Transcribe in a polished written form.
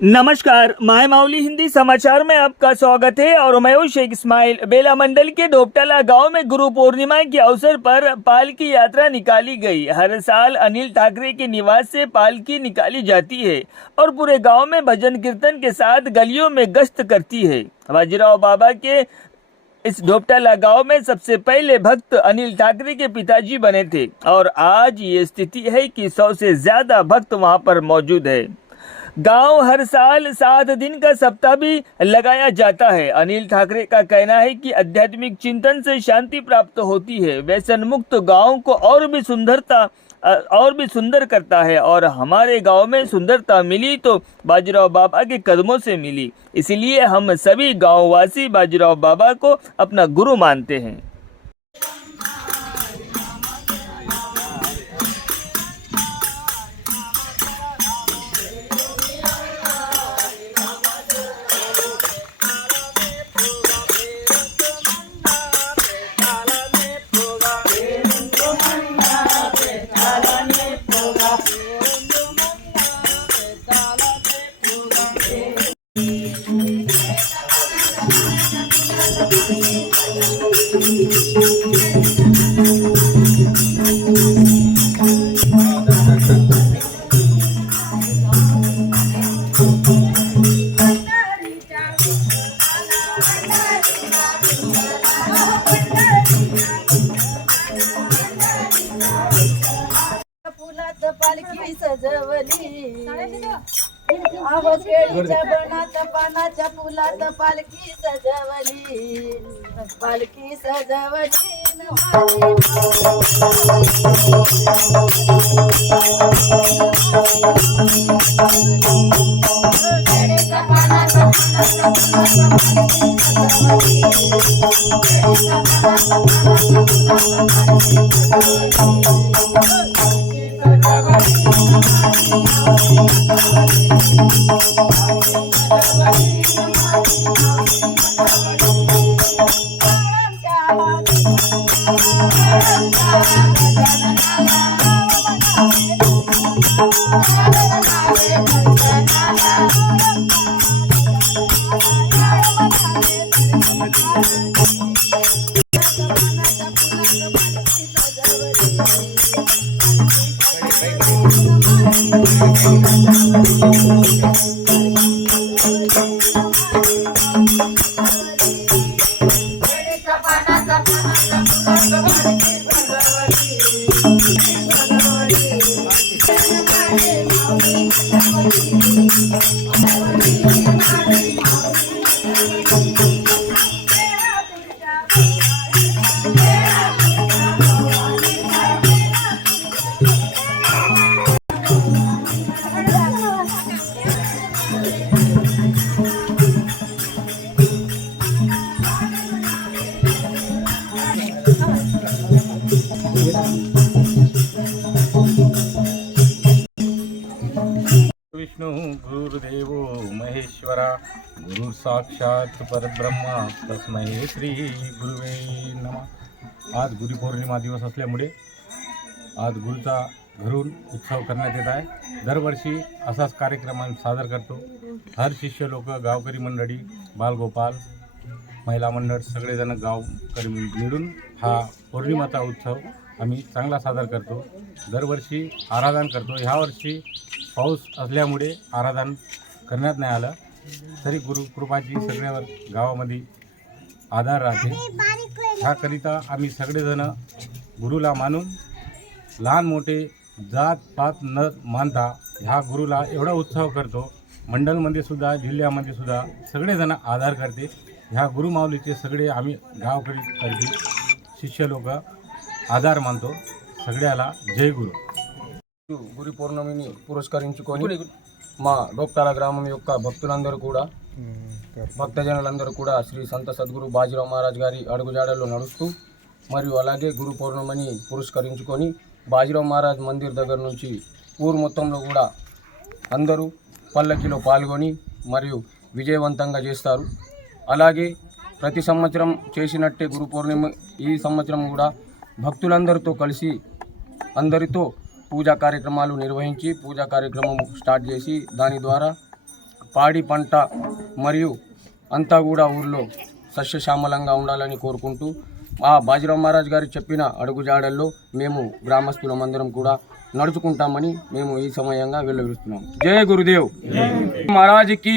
नमस्कार, माय माउली हिंदी समाचार में आपका स्वागत है और मैं हूं शेख इस्माइल। बेला मंडल के डोपटाला गांव में गुरु पूर्णिमा के अवसर पर पालकी यात्रा निकाली गई। हर साल अनिल ठाकरे के निवास से पालकी निकाली जाती है और पूरे गांव में भजन कीर्तन के साथ गलियों में गश्त करती है। बाजीराव बाबा के इस डोपटाला गांव में सबसे पहले भक्त अनिल ठाकरे के पिताजी बने थे और आज ये स्थिति है कि 100 से ज्यादा भक्त वहां पर मौजूद है। गांव हर साल 7 दिन का सप्ताह भी लगाया जाता है। अनिल ठाकरे का कहना है कि आध्यात्मिक चिंतन से शांति प्राप्त होती है। व्यसन मुक्त गांव को और भी सुंदर करता है और हमारे गांव में सुंदरता मिली तो बाजीराव बाबा के कदमों से मिली। इसलिए हम सभी गांववासी बाजीराव बाबा को अपना गुरु मानते हैं। पालखी सजवली आवाज केळीच्या बनात पानाच्या फुलात पालखी सजवली विष्णु गुरुदेवो महेश्वरा गुरु साक्षात परब्रह्मा तस्मै श्री गुरुवे नमः। आज गुरुपौर्णिमा दिवस असल्यामुळे आज गुरुचा घरून उत्सव करण्यात येत आहे। दरवर्षी असाच कार्यक्रम आम्ही सादर करतो। हर शिष्य लोक, गावकरी मंडळी, बालगोपाल, महिला मंडळ सगळेजण गावकरी मिळून हा पौर्णिमाचा उत्सव आम्ही चांगला सादर करतो। दरवर्षी आराधन करतो। ह्या वर्षी पाऊस असल्यामुळे आराधन करण्यात नाही आलं, तरी गुरु कृपाची सगळ्यावर गावामध्ये आधार राहते। ह्याकरिता आम्ही सगळेजण गुरुला मानून लहान मोठे जात पात न मानता ह्या गुरुला एवढा उत्सव करतो। मंडलमध्ये सुद्धा, जिल्ह्यामध्ये सुद्धा सगळेजण आधार करते। ह्या गुरुमाऊलीचे सगळे आम्ही गावकरी करते शिष्य लोक आधार मानतो। सगळ्याला जय गुरु। గురి పౌర్ణమిని పురస్కరించుకొని మా డోప్టాల గ్రామం యొక్క భక్తులందరూ కూడా భక్తజనులందరూ కూడా శ్రీ సంత సద్గురు బాజీరావు మహారాజ్ గారి అడుగుజాడల్లో నడుస్తూ మరియు అలాగే గురు పౌర్ణమిని పురస్కరించుకొని బాజీరావు మహారాజ్ మందిర్ దగ్గర నుంచి ఊరు మొత్తంలో కూడా అందరూ పల్లకిలో పాల్గొని మరియు విజయవంతంగా చేస్తారు। అలాగే ప్రతి సంవత్సరం చేసినట్టే గురు పౌర్ణమి ఈ సంవత్సరం కూడా భక్తులందరితో కలిసి అందరితో పూజా కార్యక్రమాలు నిర్వహించి పూజా కార్యక్రమం స్టార్ట్ చేసి దాని ద్వారా పాడి పంట మరియు అంతా కూడా ఊర్లో సస్యశ్యామలంగా ఉండాలని కోరుకుంటూ ఆ బాజీరావు మహారాజ్ గారు చెప్పిన అడుగుజాడల్లో మేము గ్రామస్తులమందరం కూడా నడుచుకుంటామని మేము ఈ సమయంగా వెల్లడిస్తున్నాం. జై గురుదేవ్ మహారాజ్కి.